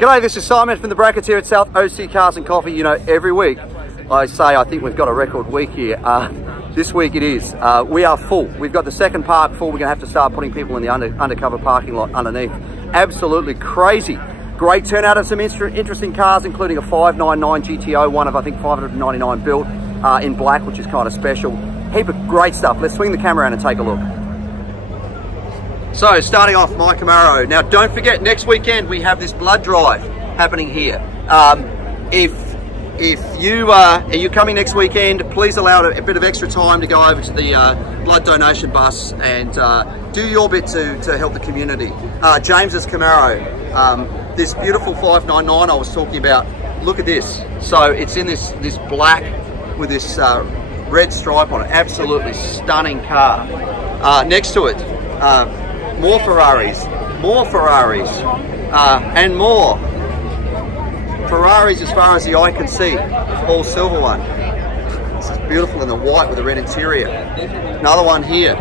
G'day, this is Simon from the Brackets here at South OC Cars and Coffee. You know, every week I say I think we've got a record week here. This week it is. We are full. We've got the second part full. We're going to have to start putting people in the undercover parking lot underneath. Absolutely crazy. Great turnout of some interesting cars, including a 599 GTO, one of I think 599 built in black, which is kind of special. Heap of great stuff. Let's swing the camera around and take a look. So, starting off my Camaro. Now, don't forget, next weekend we have this blood drive happening here. If you are coming next weekend, please allow a bit of extra time to go over to the blood donation bus and do your bit to help the community. James's Camaro, this beautiful 599 I was talking about. Look at this. So it's in this black with this red stripe on it. Absolutely stunning car. Next to it, more Ferraris, and more Ferraris as far as the eye can see. All silver one. This is beautiful in the white with the red interior. Another one here.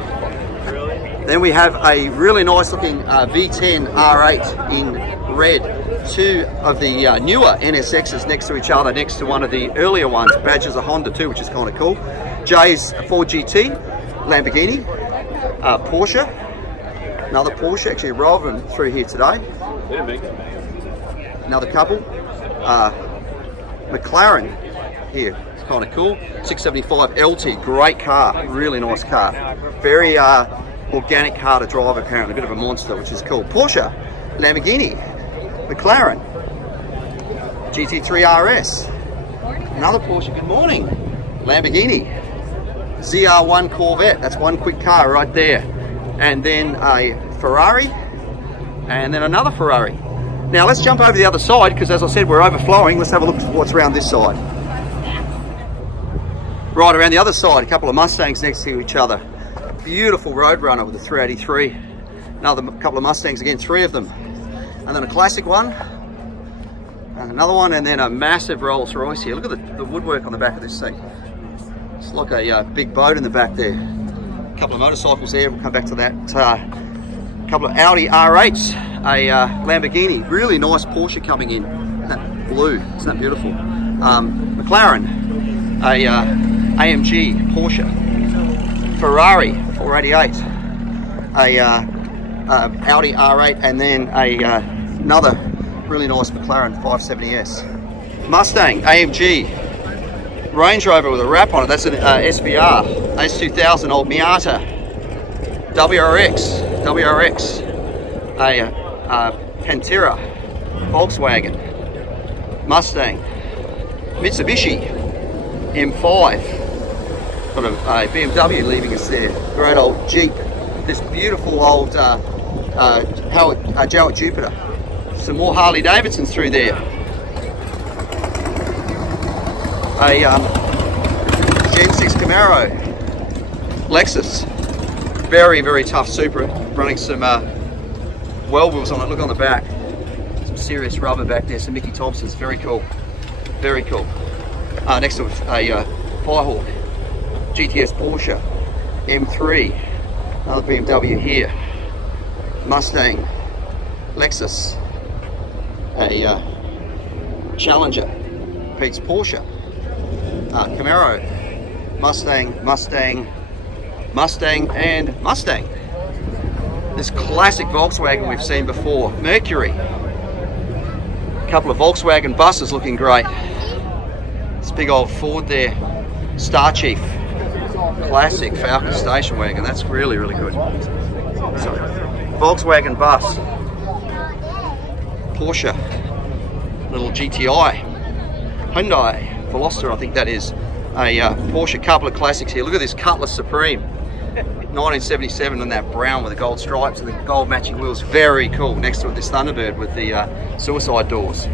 Then we have a really nice looking V10 R8 in red. Two of the newer NSXs next to each other, next to one of the earlier ones. Badges a Honda too, which is kind of cool. Jay's Ford GT, Lamborghini, Porsche. Another Porsche, actually a row of them through here today. Another couple. McLaren here, it's kind of cool. 675 LT, great car, really nice car. Very organic car to drive apparently, a bit of a monster, which is cool. Porsche, Lamborghini, McLaren, GT3 RS. Another Porsche, good morning. Lamborghini, ZR1 Corvette, that's one quick car right there. And then a Ferrari, and then another Ferrari. Now let's jump over the other side, because as I said, we're overflowing. Let's have a look at what's around this side. Right around the other side, a couple of Mustangs next to each other. Beautiful Roadrunner with a 383. Another couple of Mustangs, again, three of them. And then a classic one, and another one, and then a massive Rolls Royce here. Look at the woodwork on the back of this thing. It's like a big boat in the back there. A couple of motorcycles there, we'll come back to that. A couple of Audi R8s, a Lamborghini, really nice Porsche coming in. Isn't that blue? Isn't that beautiful? McLaren, a AMG Porsche, Ferrari 488, a Audi R8, and then another really nice McLaren 570S. Mustang, AMG, Range Rover with a wrap on it, that's an SVR, Ace2000 old Miata, WRX, a Pantera, Volkswagen, Mustang, Mitsubishi, M5, got a BMW leaving us there, great old Jeep, this beautiful old Jowett Jupiter, some more Harley Davidsons through there, a Gen 6 Camaro, Lexus, very, very tough Supra, running some well wheels on it, look on the back, some serious rubber back there, some Mickey Thompsons, very cool, very cool. Next to it, a Firehawk, GTS Porsche, M3, another BMW here, Mustang, Lexus, a Challenger, Pete's Porsche, Camaro, Mustang, and Mustang. This classic Volkswagen we've seen before, Mercury. A couple of Volkswagen buses looking great. This big old Ford there, Star Chief. Classic Falcon station wagon, that's really, really good. Sorry. Volkswagen bus. Porsche, little GTI. Hyundai, Veloster I think that is. A Porsche, couple of classics here. Look at this Cutlass Supreme. 1977 and that brown with the gold stripes and the gold matching wheels, very cool. Next to it, this Thunderbird with the suicide doors.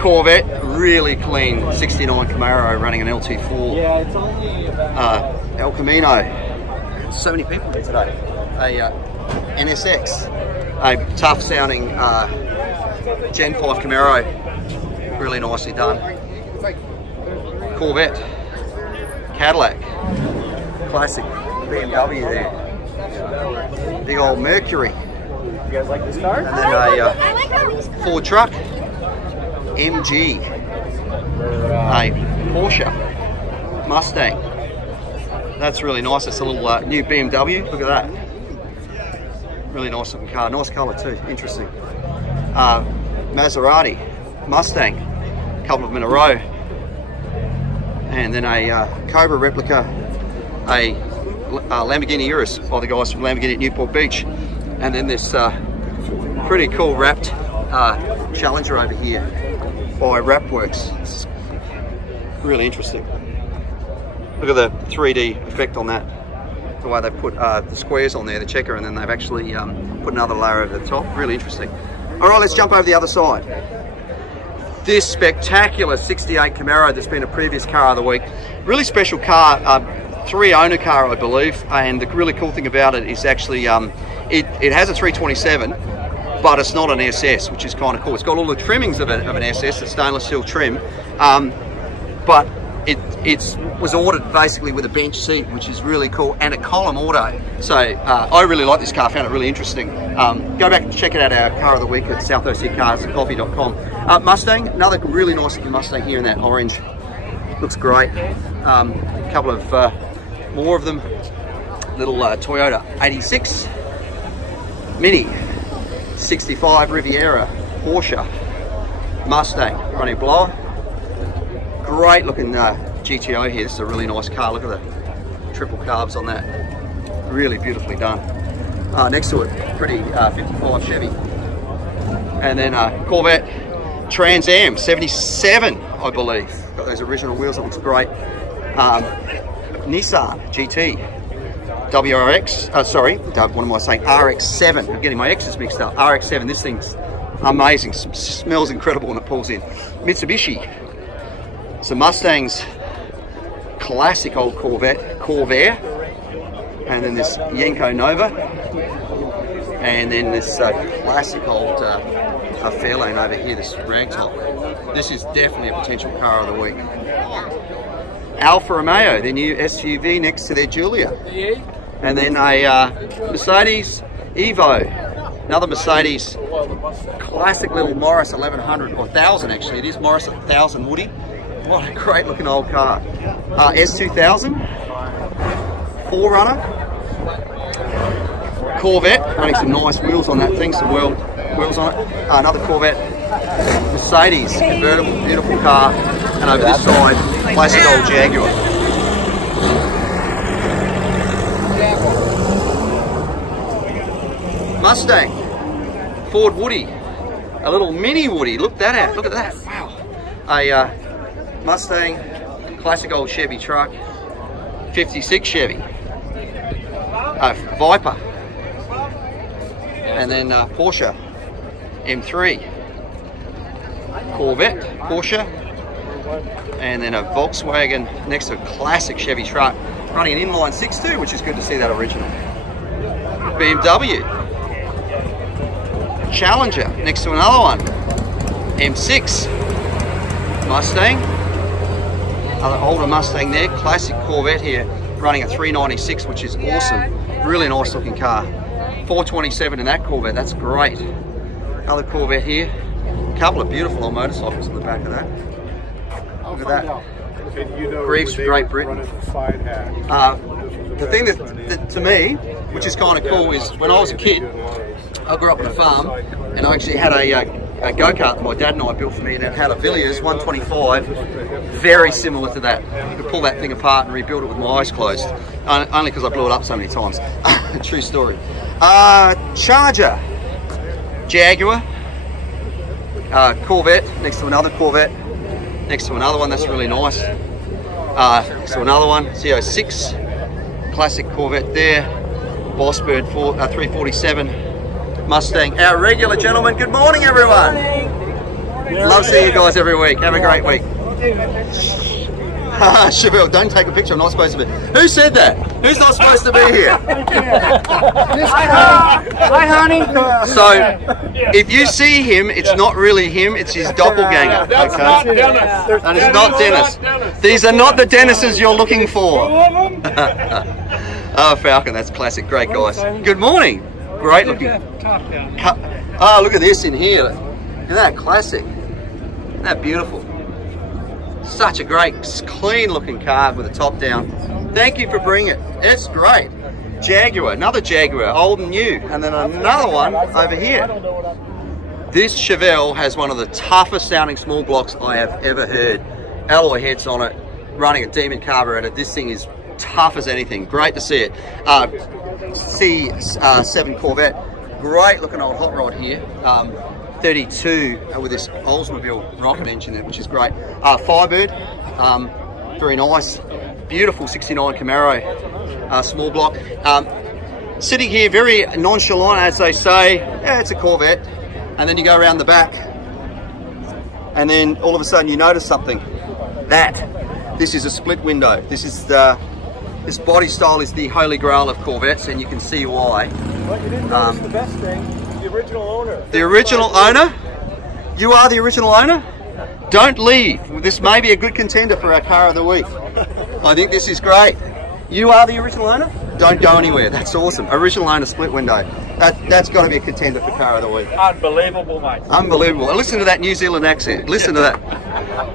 Corvette, really clean 69 Camaro running an LT4. Yeah, it's only about El Camino. So many people here today. A NSX, a tough sounding Gen 5 Camaro, really nicely done. Corvette, Cadillac, classic BMW there. Big old Mercury, You guys like this car? And then a Ford truck, MG, a Porsche Mustang. That's really nice. It's a little new BMW. Look at that. Really nice looking car. Nice colour too. Interesting. Maserati Mustang. A couple of them in a row. And then a Cobra replica. A Lamborghini Urus by the guys from Lamborghini at Newport Beach. And then this pretty cool wrapped Challenger over here by Wrapworks. It's really interesting. Look at the 3D effect on that. The way they've put the squares on there, the checker, and then they've actually put another layer over the top. Really interesting. All right, let's jump over the other side. This spectacular 68 Camaro that's been a previous car of the week. Really special car, 3-owner car, I believe. And the really cool thing about it is actually it has a 327, but it's not an SS, which is kind of cool. It's got all the trimmings of an SS, the stainless steel trim, but it was ordered basically with a bench seat, which is really cool, and a column auto. So I really like this car, found it really interesting. Go back and check it out, our car of the week at southostseacarscoffee.com. Mustang, another really nice looking Mustang here in that orange. Looks great. A couple of more of them. Little Toyota 86, Mini, 65 Riviera, Porsche, Mustang, running blower. Great looking GTO here. This is a really nice car. Look at the triple carbs on that. Really beautifully done. Next to it, pretty 55 Chevy. And then Corvette Trans Am 77, I believe. Got those original wheels. That looks great. Nissan GT WRX. Sorry, what am I saying? RX-7. I'm getting my X's mixed up. RX-7. This thing's amazing. Smells incredible when it pulls in. Mitsubishi. Some Mustangs, classic old Corvette, and then this Yenko Nova, and then this classic old Fairlane over here, this ragtop. This is definitely a potential car of the week. Alfa Romeo, their new SUV next to their Giulia, and then a Mercedes Evo, another Mercedes, classic little Morris 1100 or 1000 actually. It is Morris 1000 Woody. What a great looking old car. S2000, 4Runner, Corvette, running some nice wheels on that thing, some world wheels on it. Another Corvette, Mercedes, convertible, beautiful car. And over this side, classic old Jaguar. Mustang, Ford Woody, a little mini Woody. Look that out, look at that, wow. A Mustang, classic old Chevy truck, 56 Chevy, Viper, and then Porsche M3, Corvette, Porsche, and then a Volkswagen next to a classic Chevy truck, running an inline 6.2, which is good to see that original. BMW, Challenger next to another one, M6, Mustang. Another older Mustang there, classic Corvette here, running a 396, which is awesome. Really nice looking car. 427 in that Corvette, that's great. Another Corvette here. A couple of beautiful old motorcycles on the back of that. Look at that. Greaves from Great Britain. The thing that to me, which is kind of cool, is when I was a kid, I grew up on a farm, and I actually had a go-kart that my dad and I built for me, and it had a Villiers 125, very similar to that. You could pull that thing apart and rebuild it with my eyes closed, only because I blew it up so many times. True story. Charger, Jaguar, Corvette, next to another Corvette, next to another one, that's really nice. Next to another one, CO6, classic Corvette there, Boss Bird 347, Mustang, our regular gentleman. Good morning, everyone. Love seeing you guys every week. Have a great week. Chevelle, don't take a picture. I'm not supposed to be. Who said that? Who's not supposed to be here? Hi, honey. So, if you see him, it's not really him. It's his doppelganger. That's not Dennis. And it's not Dennis. These are not the Dennises you're looking for. Oh, Falcon, that's classic. Great guys. Good morning. Great looking. Oh, look at this in here. Isn't that classic? Isn't that beautiful? Such a great, clean looking car with the top down. Thank you for bringing it. It's great. Jaguar, another Jaguar, old and new. And then another one over here. This Chevelle has one of the toughest sounding small blocks I have ever heard. Alloy heads on it, running a Demon carburetor. This thing is tough as anything. Great to see it. C7 Corvette, great looking old hot rod here. 32 with this Oldsmobile rocket engine in it, which is great. Firebird, very nice. Beautiful 69 Camaro, small block. Sitting here very nonchalant, as they say, yeah, it's a Corvette. And then you go around the back, and then all of a sudden you notice something. This is a split window. This body style is the holy grail of Corvettes, and you can see why. But you didn't notice the best thing, the original owner. The original owner? You are the original owner? Don't leave. This may be a good contender for our car of the week. I think this is great. You are the original owner? Don't go anywhere. That's awesome. Original owner, split window. That's got to be a contender for car of the week. Unbelievable, mate. Unbelievable. And listen to that New Zealand accent. Listen to that.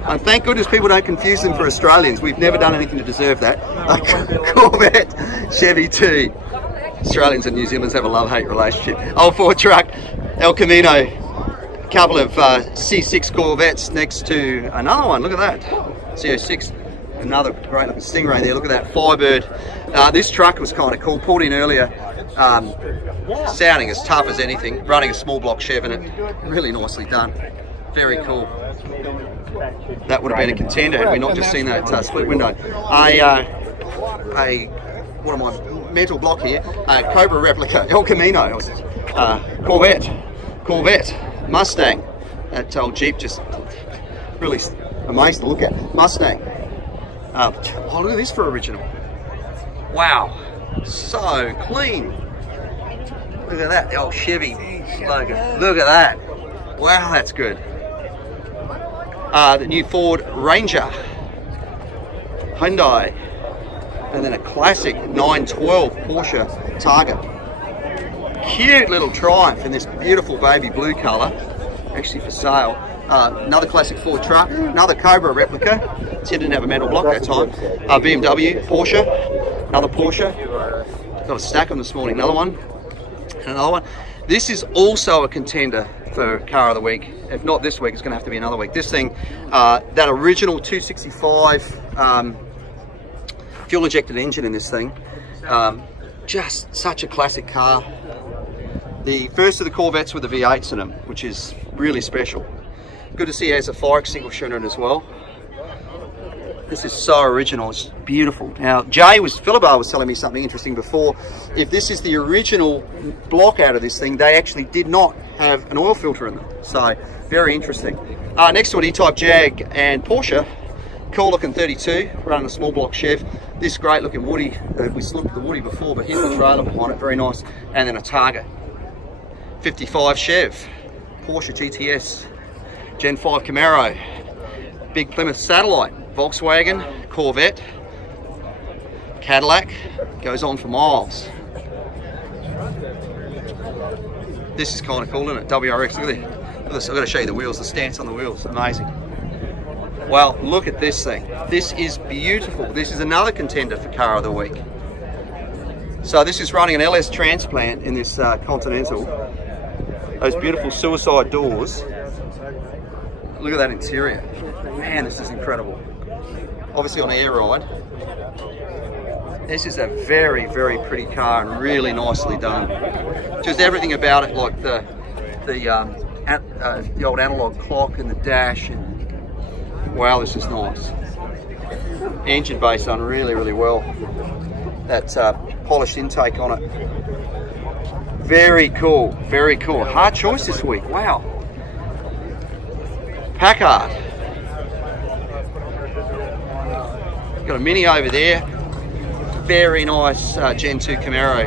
And thank goodness people don't confuse them for Australians. We've never done anything to deserve that. Corvette, Chevy 2. Australians and New Zealanders have a love-hate relationship. Old Ford truck, El Camino. A couple of C6 Corvettes next to another one. Look at that. CO6. Another great looking Stingray there. Look at that Firebird. This truck was kind of cool. Pulled in earlier. Sounding as tough as anything. Running a small block Chev in it. Really nicely done. Very cool. That would have been a contender had we not just seen that split window. What am I? Mental block here. Cobra replica. El Camino. Corvette. Mustang. That old Jeep just really amazing to look at. Mustang. Oh, look at this for original. Wow, so clean. Look at that, the old Chevy logo. Look at that. Wow, that's good. The new Ford Ranger. Hyundai. And then a classic 912 Porsche Targa. Cute little Triumph in this beautiful baby blue colour. Actually for sale. Another classic Ford truck, another Cobra replica. It didn't have a metal block that time. BMW, Porsche, another Porsche. Got a stack of them this morning. Another one, and another one. This is also a contender for car of the week. If not this week, it's going to have to be another week. This thing, that original 265 fuel injected engine in this thing, just such a classic car. The first of the Corvettes with the V8s in them, which is really special. Good to see it has a fire extinguisher in it as well. This is so original, it's beautiful. Now, Philibar was telling me something interesting before. If this is the original block out of this thing, they actually did not have an oil filter in them. So, very interesting. Next to an E-Type Jag and Porsche, cool looking 32, running a small block Chev. This great looking Woody, we looked at the Woody before, but here's the trailer behind it, very nice. And then a Targa. 55 Chev, Porsche GTS, Gen 5 Camaro, big Plymouth Satellite, Volkswagen, Corvette, Cadillac, goes on for miles. This is kind of cool, isn't it? WRX, look at this. I've got to show you the wheels, the stance on the wheels, amazing. Well, look at this thing. This is beautiful. This is another contender for car of the week. So this is running an LS transplant in this Continental. Those beautiful suicide doors. Look at that interior. Man, this is incredible. Obviously on air ride. This is a very, very pretty car and really nicely done. Just everything about it, like the old analog clock and the dash, and wow, this is nice. Engine base done really, really well. That polished intake on it. Very cool, very cool. Hard choice this week, wow. Packard. Got a Mini over there. Very nice Gen 2 Camaro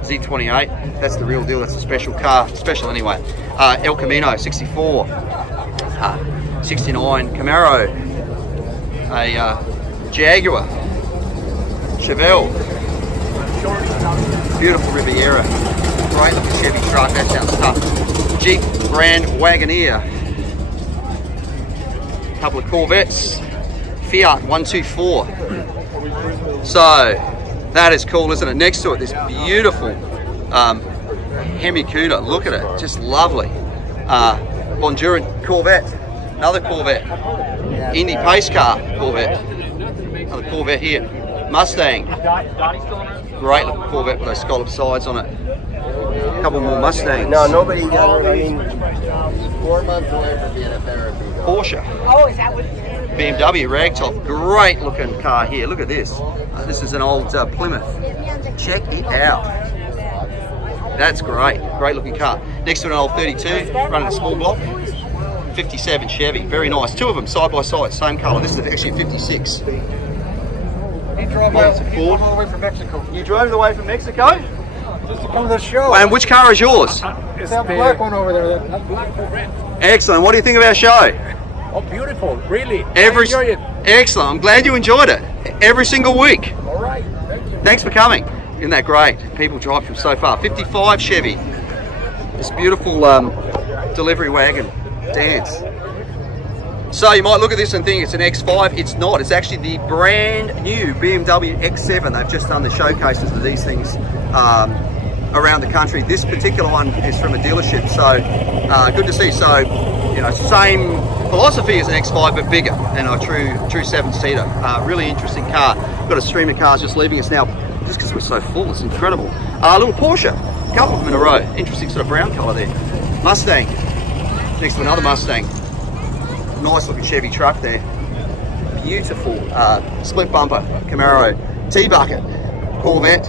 Z28. That's the real deal, that's a special car. Special anyway. El Camino 64. 69 Camaro. A Jaguar. Chevelle. Beautiful Riviera. Great looking Chevy truck, that sounds tough. Jeep Grand Wagoneer. A couple of Corvettes. Fiat 124. So, that is cool, isn't it? Next to it, this beautiful Hemi Cuda. Look at it, just lovely. Bondurant Corvette, another Corvette. Indy Pace Car Corvette. Another Corvette here. Mustang. Great looking Corvette with those scallop sides on it. A couple more Mustangs. No, nobody got it. I mean, 4 months away from being a therapy. Porsche. Oh, is that what? BMW ragtop. Great looking car here. Look at this. This is an old Plymouth. Check it out. That's great. Great looking car. Next to an old 32, running a small block. 57 Chevy. Very nice. Two of them side by side, same colour. This is actually a 56. He drove all the way from Mexico. You drove the way from Mexico? Just to come to the show. And which car is yours? It's that black one over there. Excellent. What do you think of our show? Oh, beautiful. Really. I enjoy it. Excellent. I'm glad you enjoyed it. Every single week. All right. Thank you. Thanks for coming. Isn't that great? People drive from so far. 55 Chevy. This beautiful delivery wagon. Dance. So you might look at this and think it's an X5. It's not. It's actually the brand new BMW X7. They've just done the showcases of these things around the country. This particular one is from a dealership, so good to see. So, you know, same philosophy as an X5 but bigger, and a true 7-seater. Really interesting car. Got a stream of cars just leaving us now just because we're so full. It's incredible. A little Porsche, a couple of them in a row. Interesting sort of brown colour there. Mustang, next to another Mustang. Nice looking Chevy truck there. Beautiful split bumper Camaro T-bucket Corvette.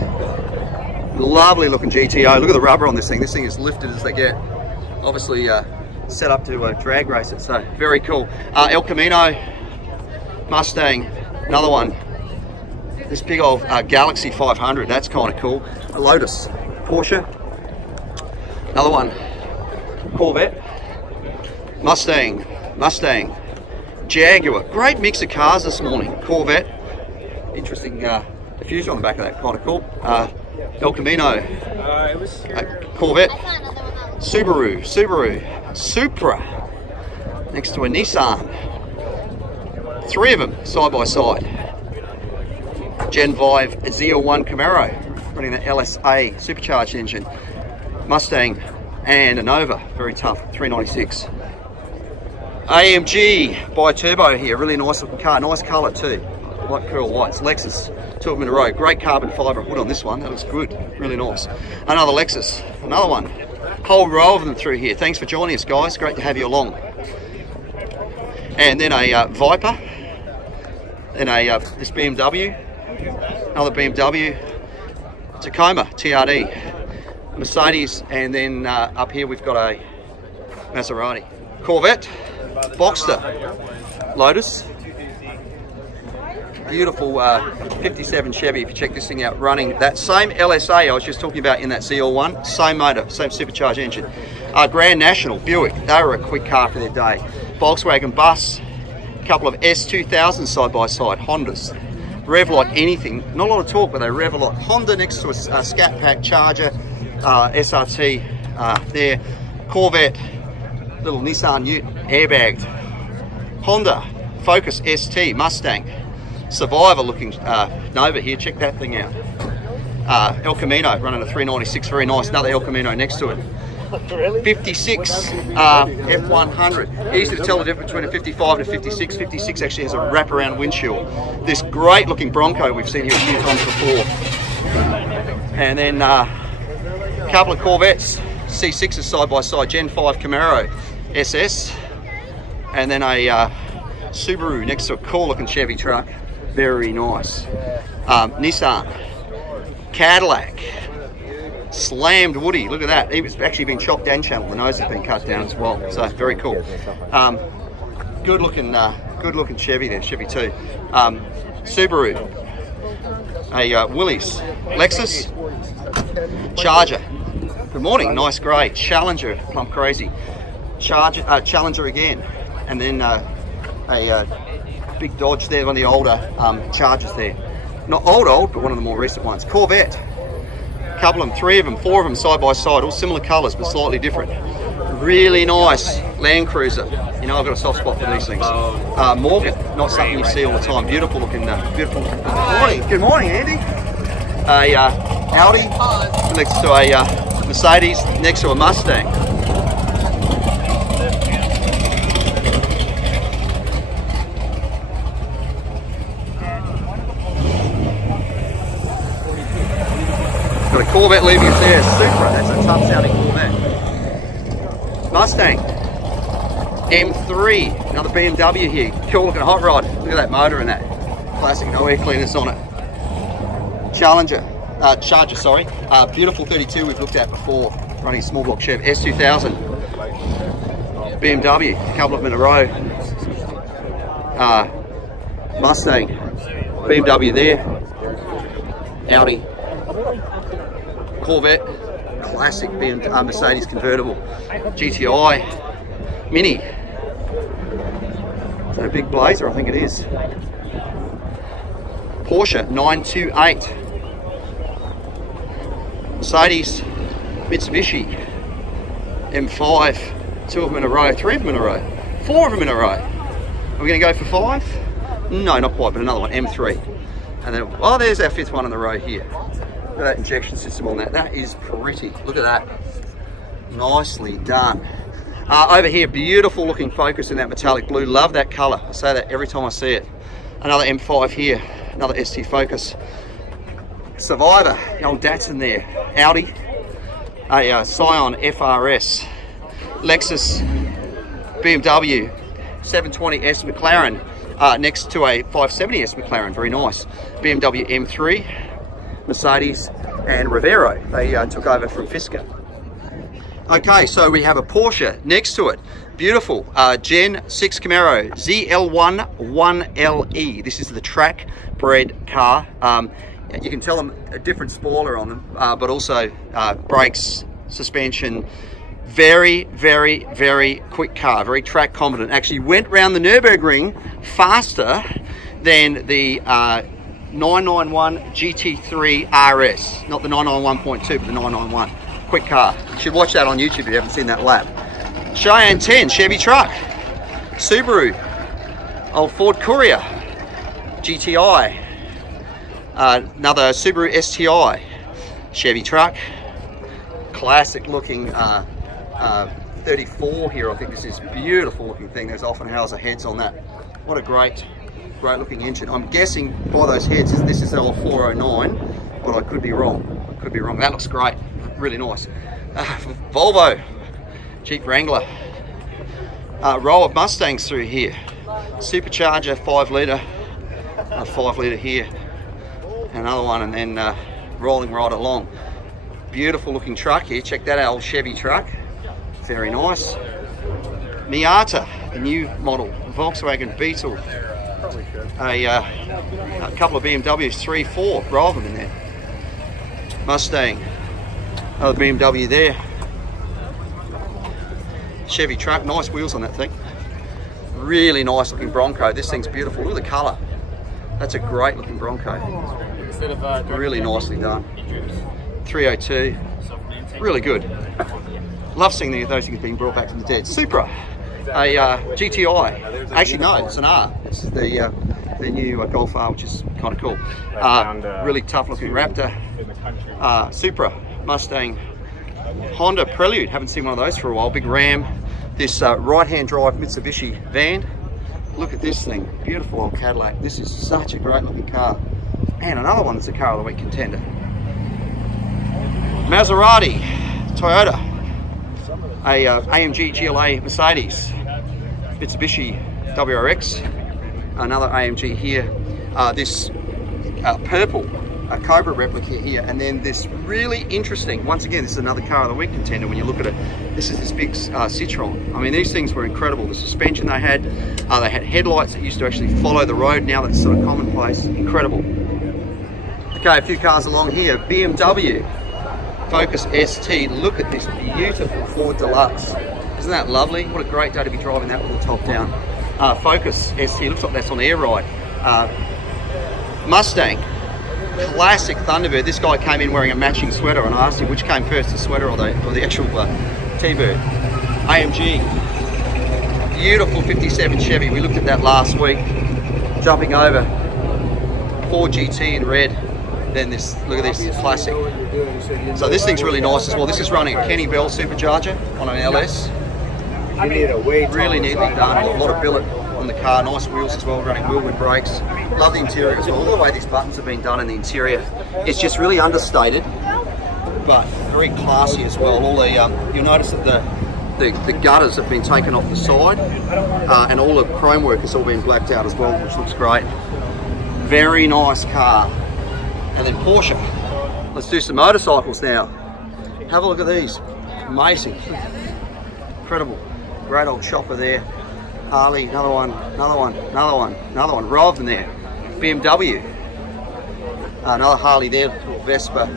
Lovely looking GTO. Look at the rubber on this thing. This thing is lifted as they get. Obviously set up to drag race it, so very cool. El Camino Mustang, another one. This big old Galaxy 500, that's kind of cool. A Lotus Porsche, another one. Corvette, Mustang, Jaguar. Great mix of cars this morning. Corvette, interesting diffuser on the back of that, kind of cool. El Camino, Corvette, Subaru, Supra, next to a Nissan. 3 of them side by side. Gen 5 Z01 Camaro, running the LSA supercharged engine. Mustang and a Nova, very tough, 396. AMG bi-turbo here, really nice looking car, nice colour too. Light pearl whites. Lexus, 2 of them in a row. Great carbon fibre hood on this one, that looks good, really nice. Another Lexus, another one. Whole row of them through here. Thanks for joining us, guys, great to have you along. And then a Viper, then this BMW, another BMW, Tacoma TRD, Mercedes, and then up here we've got a Maserati. Corvette, Boxster, Lotus, beautiful 57 Chevy. If you check this thing out, running that same LSA I was just talking about in that ZL1, same motor, same supercharged engine. Grand National, Buick, they were a quick car for their day. Volkswagen Bus, a couple of S2000s side by side, Hondas. Rev like anything, not a lot of talk, but they rev a lot. Honda next to a Scat Pack Charger, SRT there. Corvette, little Nissan Ute, airbagged. Honda, Focus ST, Mustang. Survivor looking Nova here, check that thing out. El Camino, running a 396, very nice. Another El Camino next to it. 56 F100. Easy to tell the difference between a 55 and a 56. 56 actually has a wraparound windshield. This great looking Bronco we've seen here a few times before. And then a couple of Corvettes, C6s side by side, Gen 5 Camaro SS. And then a Subaru next to a cool looking Chevy truck. Very nice. Nissan, Cadillac, slammed Woody, look at that. It's actually been chopped and channeled. The nose has been cut down as well, so very cool. Good looking Chevy there, Chevy 2. Subaru, a Willys, Lexus, Charger. Good morning, nice grey. Challenger, plump crazy. Challenger again, and then a big Dodge there, one of the older Chargers there. Not old, but one of the more recent ones. Corvette, couple of them, 3 of them, 4 of them side by side, all similar colours but slightly different. Really nice Land Cruiser. You know, I've got a soft spot for these things. Morgan, not something you see all the time. Beautiful looking, beautiful. Good morning. Good morning, Andy. A Audi next to a Mercedes, next to a Mustang. Got a Corvette leaving us there. Supra, that's a tough sounding Corvette. Mustang. M3, another BMW here. Cool looking hot rod. Look at that motor and that. Classic, no air cleaners on it. Charger, sorry. Beautiful 32 we've looked at before. Running small block Chev S2000. BMW, a couple of them in a row. Mustang, BMW there. Audi. Corvette, classic Mercedes convertible, GTI, Mini. Is that a big Blazer? I think it is. Porsche 928, Mercedes, Mitsubishi, M5, 2 of them in a row, 3 of them in a row, 4 of them in a row. Are we going to go for 5? No, not quite, but another one, M3. And then, oh, there's our 5th one in the row here. Look at that injection system on that. That is pretty. Look at that. Nicely done. Over here, beautiful looking Focus in that metallic blue. Love that colour. I say that every time I see it. Another M5 here. Another ST Focus. Survivor, the old Datsun there. Audi. A Scion FRS. Lexus. BMW. 720S McLaren. Next to a 570S McLaren. Very nice. BMW M3. Mercedes and Rivero. They took over from Fisker. Okay, so we have a Porsche next to it. Beautiful Gen 6 Camaro ZL1 1LE. This is the track bred car. You can tell them a different spoiler on them, but also brakes, suspension. Very, very, very quick car, very track competent. Actually went round the Nürburgring faster than the 991 GT3 RS, not the 991.2, but the 991. Quick car. You should watch that on YouTube if you haven't seen that lap. Cheyenne 10, Chevy truck. Subaru, old Ford Courier, GTI. Another Subaru STI, Chevy truck. Classic looking 34 here. I think this is beautiful looking thing. There's Offenhauser heads on that. What a great looking engine. I'm guessing by those heads this is L 409, but I could be wrong. That looks great, really nice. Volvo, Jeep Wrangler. Row of Mustangs through here. Supercharger 5 litre, 5 litre here, another one, and then rolling right along. Beautiful looking truck here. Check that out, old Chevy truck. Very nice. Miata, the new model. Volkswagen Beetle. A couple of BMWs, 3, 4, row of them in there. Mustang, another BMW there. Chevy truck, nice wheels on that thing. Really nice looking Bronco. This thing's beautiful. Look at the colour. That's a great looking Bronco. Really nicely done. 302, really good. Love seeing those things being brought back from the dead. Supra, a GTI. Actually, no, it's an R. This is the new Golf R, which is kind of cool. Really tough looking Raptor. Supra, Mustang, Honda Prelude. Haven't seen one of those for a while. Big Ram. This right-hand drive Mitsubishi van. Look at this thing. Beautiful old Cadillac. This is such a great looking car. And another one that's a car of the week contender. Maserati, Toyota, a AMG GLA Mercedes, Mitsubishi WRX, another AMG here, this purple Cobra replica here, and then this really interesting, once again, this is another car of the week contender when you look at it. This is this big Citroen. I mean, these things were incredible. The suspension they had headlights that used to actually follow the road. Now that's sort of commonplace. Incredible. Okay, a few cars along here. BMW Focus ST. Look at this beautiful Ford Deluxe. Isn't that lovely? What a great day to be driving that with the top down. Focus ST. Looks like that's on air ride. Mustang classic Thunderbird. This guy came in wearing a matching sweater, and I asked him which came first, the sweater or the actual T-Bird. AMG. Beautiful 57 Chevy. We looked at that last week. Jumping over. Ford GT in red. Then this, look at this, classic. So this thing's really nice as well. This is running a Kenny Bell supercharger on an LS. Really neatly done. A lot of billet on the car. Nice wheels as well, running wheelwood brakes. Love the interior as well. All the way these buttons have been done in the interior. It's just really understated, but very classy as well. All the you'll notice that the gutters have been taken off the side, and all the chrome work has all been blacked out as well, which looks great. Very nice car. And then Porsche. Let's do some motorcycles now. Have a look at these. Amazing. Incredible. Great old chopper there. Harley, another one, another one, another one, another one. Row of them there. BMW. Another Harley there, Vespa.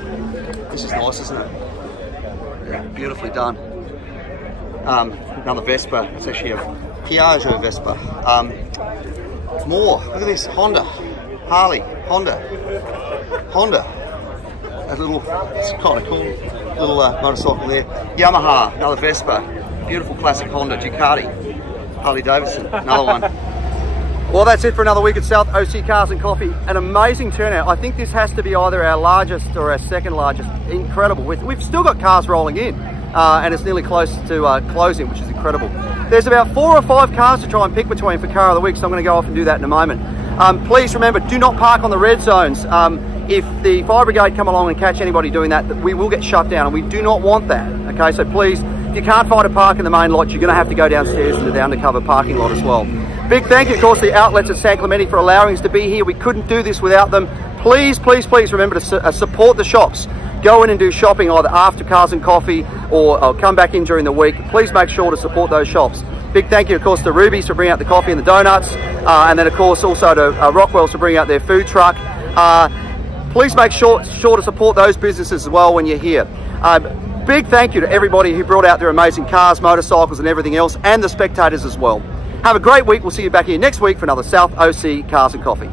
This is nice, isn't it? Yeah, beautifully done. Another Vespa. It's actually a Piaggio Vespa. More. Look at this. Honda. Harley. Honda. That little, it's kind of cool. Little motorcycle there. Yamaha. Another Vespa. Beautiful classic Honda. Ducati. Harley Davidson. Another one. Well, that's it for another week at South OC Cars and Coffee. An amazing turnout. I think this has to be either our largest or our second largest. Incredible. We've still got cars rolling in, and it's nearly close to closing, which is incredible. There's about 4 or 5 cars to try and pick between for Car of the Week, so I'm going to go off and do that in a moment. Please remember, do not park on the red zones. If the fire brigade come along and catch anybody doing that, we will get shut down, and we do not want that. Okay, so please, if you can't find a park in the main lot, you're going to have to go downstairs to the undercover parking lot as well. Big thank you, of course, to the outlets at San Clemente for allowing us to be here. We couldn't do this without them. Please, please, please remember to support the shops. Go in and do shopping either after Cars and Coffee or come back in during the week. Please make sure to support those shops. Big thank you, of course, to Ruby's for bringing out the coffee and the donuts, and then, of course, also to Rockwell's for bringing out their food truck. Please make sure to support those businesses as well when you're here. Big thank you to everybody who brought out their amazing cars, motorcycles, and everything else, and the spectators as well. Have a great week. We'll see you back here next week for another South OC Cars and Coffee.